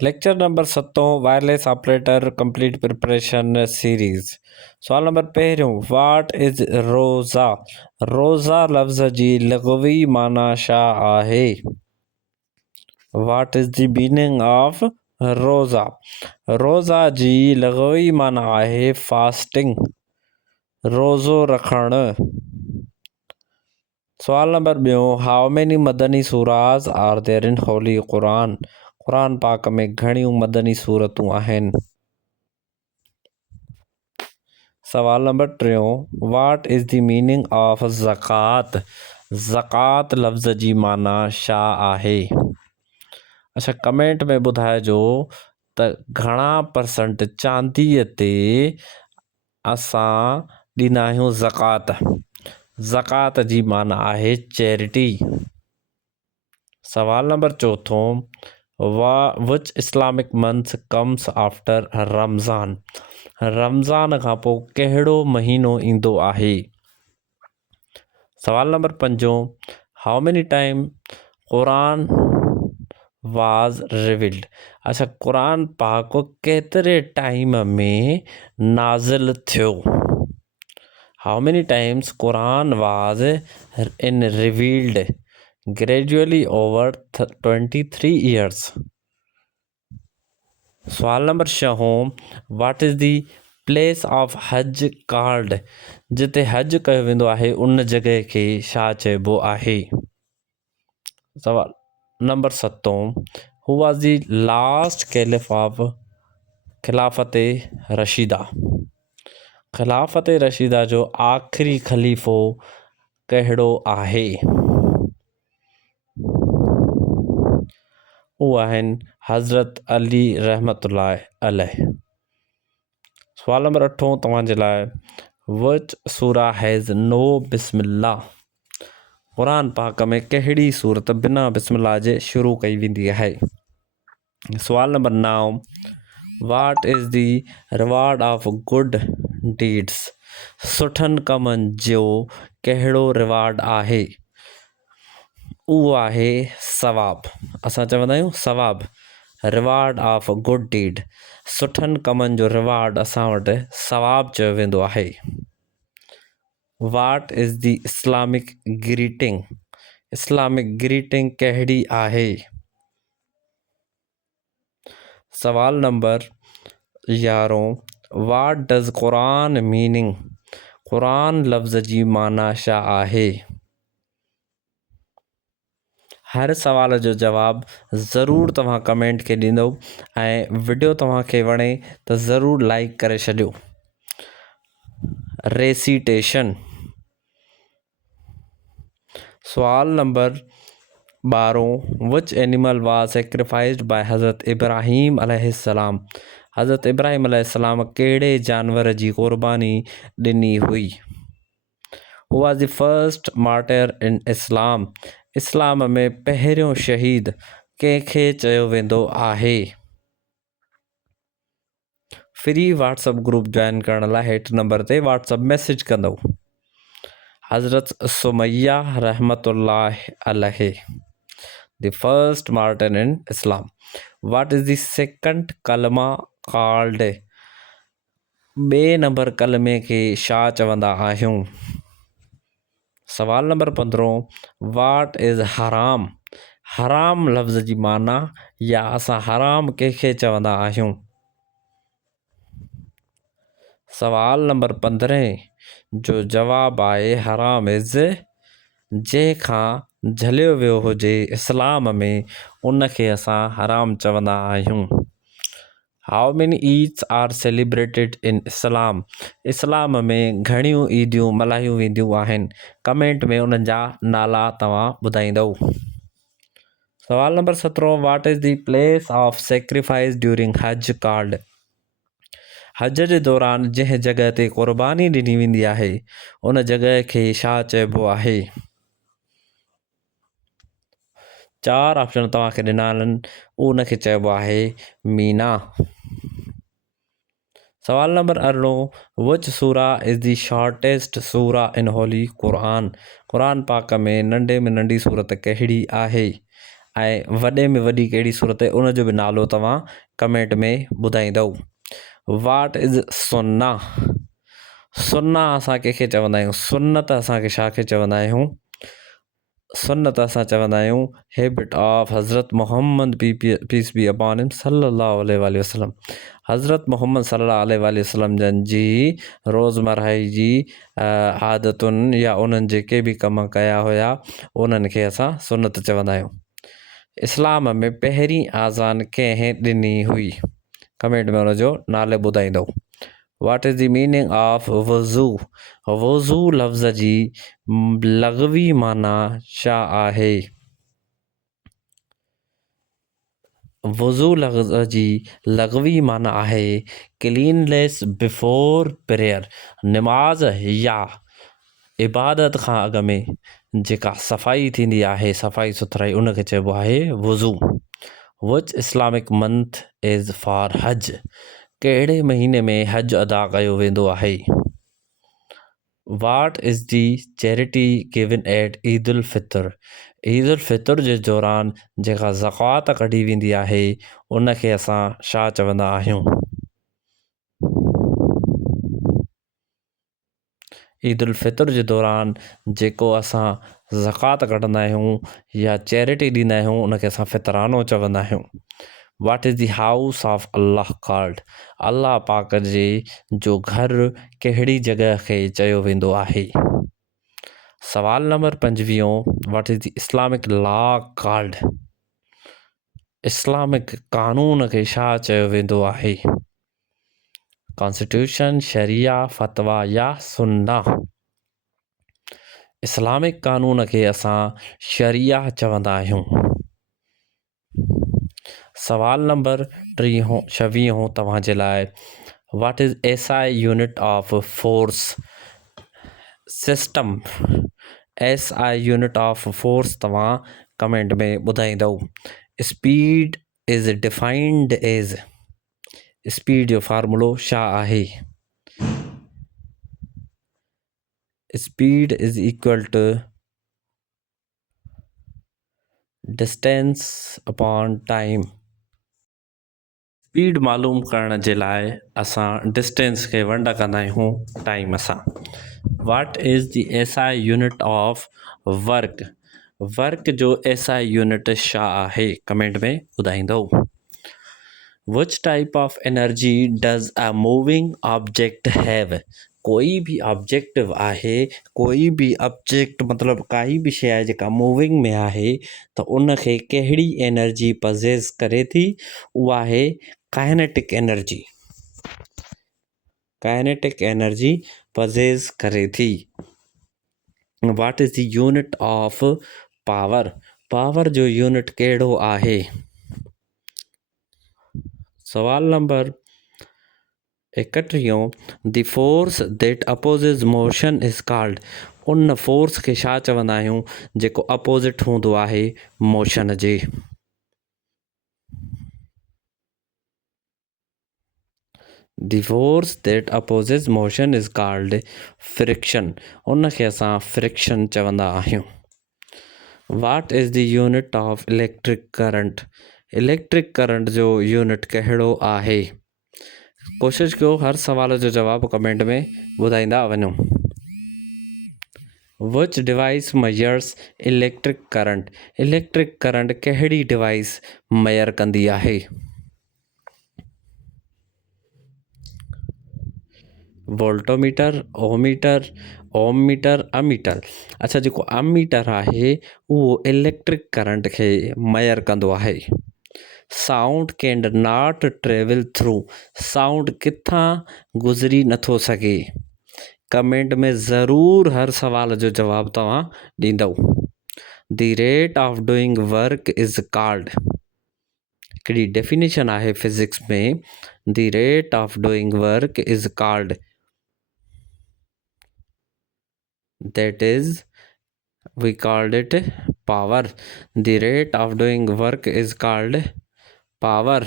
Lecture number 7 wireless operator complete preparation series. सवाल नंबर पहिरियों, what is रोज़ा? रोज़ा लफ़्ज़ जी लग़वी माना छा आहे? What is the meaning of रोज़ा? रोज़ा जी लग़वी माना आहे फास्टिंग, रोज़ो रखणु। सवाल नंबर ॿियों, हाउ मेनी मदनी सूराज़ आर देयर इन होली क़ुरान? क़ुरान पाक में घणियूं मदनी सूरतूं आहिनि? सवाल नंबर टियों, what is the meaning of ज़कात? ज़कात लफ़्ज़ जी माना छा आहे? अच्छा, कमेंट में ॿुधाइजो त घणा परसेंट चांदीअ ते असां ॾींदा आहियूं ज़कात। ज़कात जी माना आहे चैरिटी। सवाल नंबर चौथों, विच Islamic month comes after Ramzan? रमज़ान खां पोइ कहिड़ो महीनो ईंदो आहे? सवाल नंबर पंजों, how many time Quran was revealed? अच्छा, क़ुरान पाक केतिरे टाइम में नाज़िल थियो? How many times Quran was in revealed? Gradually over 23 years। सवाल नंबर छहों, what is the place of Hajj called? जिते हज कयो वेंदो आहे उन जॻह खे छा चइबो आहे? सवाल नंबर सतों, who was the last caliph of खिलाफ़त रशीदा? खिलाफ़त रशीदा जो आख़िरी ख़लीफ़ो कहिड़ो आहे? उहे आहिनि हज़रत अली रहमतुल्लाह अलैह। सवाल नंबर 8 तव्हांजे लाइ, विच सूरा हैज़ नो बिस्मिल्लाह? क़ुरान पाक में कहिड़ी सूरत बिना बिस्मिल्लाह जे शुरू कई वेंदी आहे? सवाल number 9, what is the reward of good deeds? सुठनि कमनि जो कहिड़ो रिवार्ड आहे? उहो आहे सवाब। असां चवंदा आहियूं सवाब, रिवार्ड ऑफ गुड डीड। सुठनि कमनि जो रिवार्ड असां वटि सवाब चयो वेंदो आहे। What is the Islamic greeting? Islamic greeting कहिड़ी आहे? सवाल number 11, what does Quran meaning? Quran लफ़्ज़ जी माना छा आहे? हर सवाल जो जवाबु ज़रूरु तव्हां कमेंट के ॾींदो ऐं वीडियो तव्हांखे वणे त ज़रूरु लाइक करे छॾियो। रेसिटेशन। सवाल नंबर 12, which animal was sacrificed bye हज़रत इब्राहीम अलैहिस्सलाम? हज़रत इब्राहीम अलैहिस्सलाम कहिड़े जानवर जी क़ुर्बानी ॾिनी हुई? Who was the first martyr in Islam? इस्लाम में पहिरियों शहीद कंहिंखे चयो वेंदो आहे? फ्री व्हाट्सअप ग्रुप जॉइन करण लाइ हेठि नंबर ते व्हाट्सअप मैसेज कंदव। हज़रत सुमैया रहमतुल्लाह अलैह, the first martyr in Islam. Watt is the second कलमा कॉल्ड? ॿिए नंबर कलमे खे छा चवंदा आहियूं? सवाल नंबर 15, वाट इज़ हराम? हराम लफ़्ज़ जी माना या असां हराम कंहिंखे चवंदा आहियूं? सवाल नंबर 15 जो जवाबु आहे हराम इज़ जंहिंखां झलियो वियो हुजे इस्लाम में उनखे असां हराम चवंदा आहियूं। How many Eids are celebrated in Islam? इस्लाम में घणियूं ईदियूं मल्हायूं वेंदियूं आहिनि? कमेंट में उन्हनि जा नाला तव्हां ॿुधाईंदव। सवाल number 17, what is the place of sacrifice during Hajj called? Hajj जे दौरान जंहिं जॻह ते क़ुर्बानी ॾिनी वेंदी आहे उन जॻह खे छा चइबो आहे? 4 ऑप्शन तव्हांखे ॾिना आहिनि, उनखे चइबो आहे मीना। सवाल नंबर 18, विच सूरा इज़ दी शॉर्टेस्ट सूरा इन होली क़ुरान? क़ुरान पाक में नंढे में नंढी सूरत कहिड़ी आहे? ऐं वॾे में वॾी कहिड़ी सूरत आहे उन जो बि नालो तव्हां कमेंट में ॿुधाईंदव। वाट इज़ सुन्ना? सुन्ना असां कंहिंखे चवंदा आहियूं? सुन्नत असांखे छाखे चवंदा आहियूं? सुन्नत असां चवंदा आहियूं हैबिट ऑफ हज़रत Muhammad piece B upon him सल्लल्लाहु अलैहि वसल्लम। हज़रत मुहम्मद सल्लल्लाहु अलैहि वसल्लम जन जी रोज़मर्रा जी आदतुनि या उन्हनि जेके बि कम कया हुया उन्हनि खे असां सुन्नत चवंदा आहियूं। इस्लाम में पहिरीं आज़ान कंहिं ॾिनी हुई? कमेंट में हुनजो नालो ॿुधाईंदव। What is the meaning of वज़ू? वज़ू लफ़्ज़ जी लग़वी माना छा आहे? वज़ू लफ़्ज़ जी लग़वी माना आहे क्लीननेस बिफोर प्रेयर। निमाज़ या इबादत खां अॻ में जेका सफ़ाई थींदी आहे, सफ़ाई सुथराई, उनखे चइबो आहे वज़ू। विच इस्लामिक मंथ इज़ फॉर हज? कहिड़े महीने में हज अदा कयो वेंदो आहे? What is the charity given at Eid ul Fitr? Eid ul Fitr जे दौरान जेका ज़कात कढी वेंदी आहे उनखे असां छा चवंदा आहियूं? ईद उल फितर जे दौरान जेको असां ज़कात कढंदा आहियूं या चैरिटी ॾींदा आहियूं उनखे असां फितरानो चवंदा आहियूं। What is the house of Allah called? Allah पाक जे जो घर कहिड़ी जॻह खे चयो वेंदो आहे? सवाल number 25। What is the Islamic law called? Islamic कानून खे छा चयो वेंदो आहे? कॉन्स्टिट्यूशन, शरिया, फतवा या सुन्ना? इस्लामिक कानून खे असां शरिया चवंदा आहियूं। सवाल नंबर 26 तव्हांजे लाइ। What is SI unit of force system? SI unit of force तव्हां कमेंट में ॿुधाईंदव। Speed is defined as? Speed जो फार्मूलो छा आहे? Speed is equal to distance upon time. Speed मालूम करण जे लाइ असां डिस्टेंस खे वंड कंदा आहियूं टाइम सां। What is the SI unit of work? Work जो SI यूनिट छा आहे? कमेंट में ॿुधाईंदव। Which type of energy does a moving object have? कोई बि ऑब्जेक्टिव आहे, कोई बि ऑब्जेक्ट मतिलबु काई बि शइ जेका मूविंग में आहे त उनखे कहिड़ी एनर्जी पज़ेस करे थी? उहा आहे kinetic energy. Kinetic energy possess करे थी। What is the unit of power? Power जो यूनिट कहिड़ो आहे? सवाल number 31। The force that opposes motion is called? उन फोर्स खे छा चवंदा आहियूं जेको अपोज़िट हूंदो आहे मोशन जे? The force that opposes motion is called friction. उनखे असां फ्रिक्शन चवंदा आहियूं। What is the unit of electric current? Electric current जो यूनिट कहिड़ो आहे? कोशिशि कयो हर सवाल जो जवाबु कमेंट में ॿुधाईंदा वञो। विच device measures electric current? Electric current कहिड़ी डिवाइस मेयर कंदी आहे? वोल्टोमीटर, ओममीटर, अमीटर। अच्छा, जेको अमीटर आहे उहो इलेक्ट्रिक करंट खे मेयर कंदो आहे। Sound can not travel through? Sound किथां गुज़री नथो सघे? कमेंट में ज़रूरु हर सवाल जो जवाबु तव्हां ॾींदव। The rate of doing work is called? हिकिड़ी डेफिनेशन आहे फिज़िक्स में, the rate of doing work is called, that is we called it power. The rate of doing work is called power.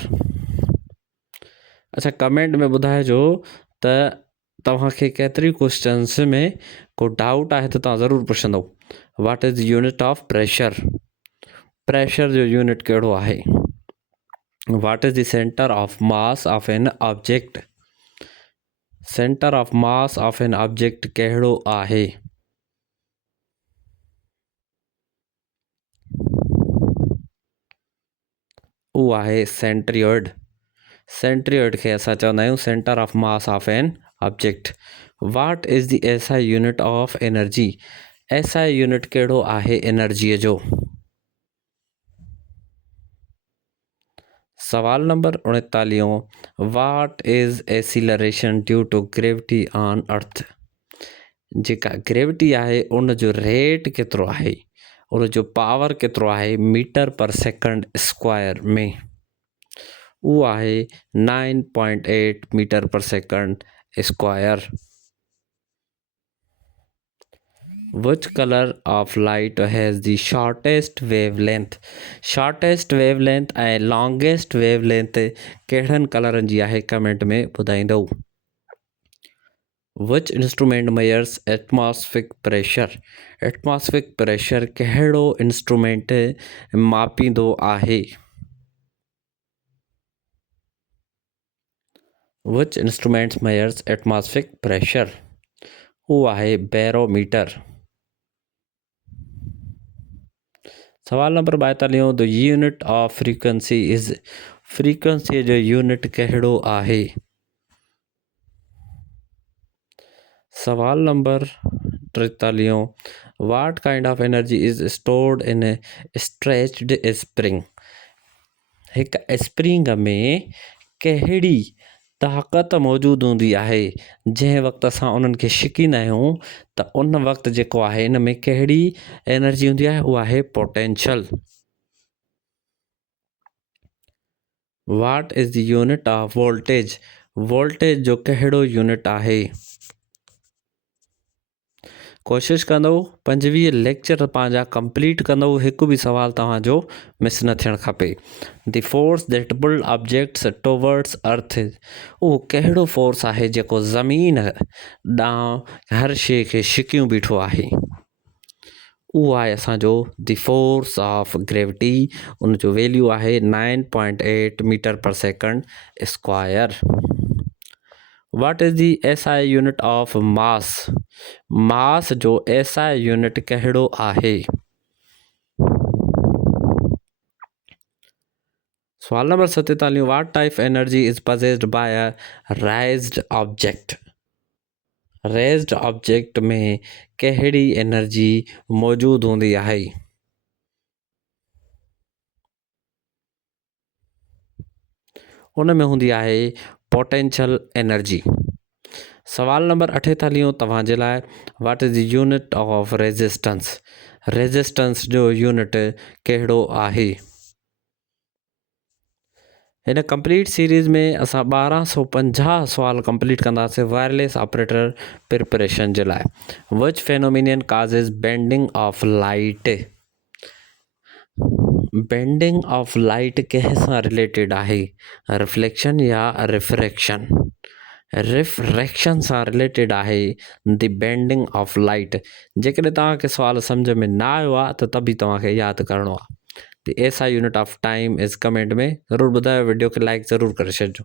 अच्छा, कमेंट में ॿुधाइजो त तव्हांखे केतिरी क्वेश्चन्स में को डाउट आहे त तव्हां ज़रूरु पुछंदव। What is unit of pressure? Pressure जो यूनिट कहिड़ो आहे? What is the centre of mass of an object? Centre of mass of an object कहिड़ो आहे? उहो आहे सेंट्रियोइड। सेंट्रियोइड खे असां चवंदा आहियूं centre of mass of an object. What is the SI unit of energy? SI unit कहिड़ो आहे एनर्जीअ जो? सवाल number 39, what is acceleration due to gravity on earth? जेका ग्रेविटी आहे उन जो रेट केतिरो आहे, उन जो पावर केतिरो आहे मीटर पर सेकंड स्क्वायर में? उहो आहे 9.8 metre per second square. Which color of light has the shortest wavelength? shortest wavelength ऐं longest wavelength कहिड़नि कलरनि जी आहे कमेंट में ॿुधाईंदो। Which instrument measures atmospheric pressure? atmospheric pressure कहिड़ो इंस्ट्रूमेंट मापींदो आहे? Which instrument measures atmospheric pressure? उहो आहे बैरोमीटर। सवाल number 42, the unit of frequency is? Frequency जो यूनिट कहिड़ो आहे? सवाल number 43, what kind of energy is stored in a stretched spring? हिकु स्प्रिंग में कहिड़ी ताक़त मौजूदु हूंदी आहे जंहिं वक़्तु असां उन्हनि खे छिकींदा आहियूं त उन वक़्तु जेको आहे इन में कहिड़ी एनर्जी हूंदी आहे? उहा आहे potential. What is the unit of voltage? Voltage जो कहिड़ो यूनिट आहे? कोशिशि कंदो 25 लेक्चर पंहिंजा कंप्लीट कंदो, हिकु बि सुवालु तव्हांजो मिस न थियणु खपे। The force that pull objects towards अर्थ? उहो कहिड़ो फोर्स आहे जेको ज़मीन ॾांहुं हर शइ खे छिकियूं बीठो आहे? उहो आहे असांजो द फोर्स ऑफ ग्रेविटी। उन जो वैल्यू आहे 9.8 metre per second square. What is the SI unit of mass? Mass जो एसआई यूनिट कहिड़ो आहे? सवाल number 47, what type energy is possessed by a raised object? Raised object में कहिड़ी एनर्जी मौजूदु हूंदी आहे? उन में हूंदी आहे पोटेंशियल एनर्जी। सवाल नंबर 48 तव्हांजे लाइ, what is the unit of resistance? Resistance जो यूनिट कहिड़ो आहे? हिन कंप्लीट सीरीज़ में असां 1250 सुवाल कंप्लीट कंदासीं वायरलेस ऑपरेटर प्रिपरेशन जे लाइ। Which phenomenon causes bending of light? Bending of light कंहिं सां रिलेटेड आहे? रिफ्लेक्शन या रिफ्रैक्शन? रिफ्रैक्शन सां रिलेटेड आहे द बेंडिंग ऑफ लाइट। जेकॾहिं तव्हांखे सुवाल सम्झ में न आयो आहे त तभी तव्हांखे यादि करिणो आहे। The SI unit of time is comment में ज़रूरु ॿुधायो। वीडियो खे लाइक ज़रूरु करे छॾिजो।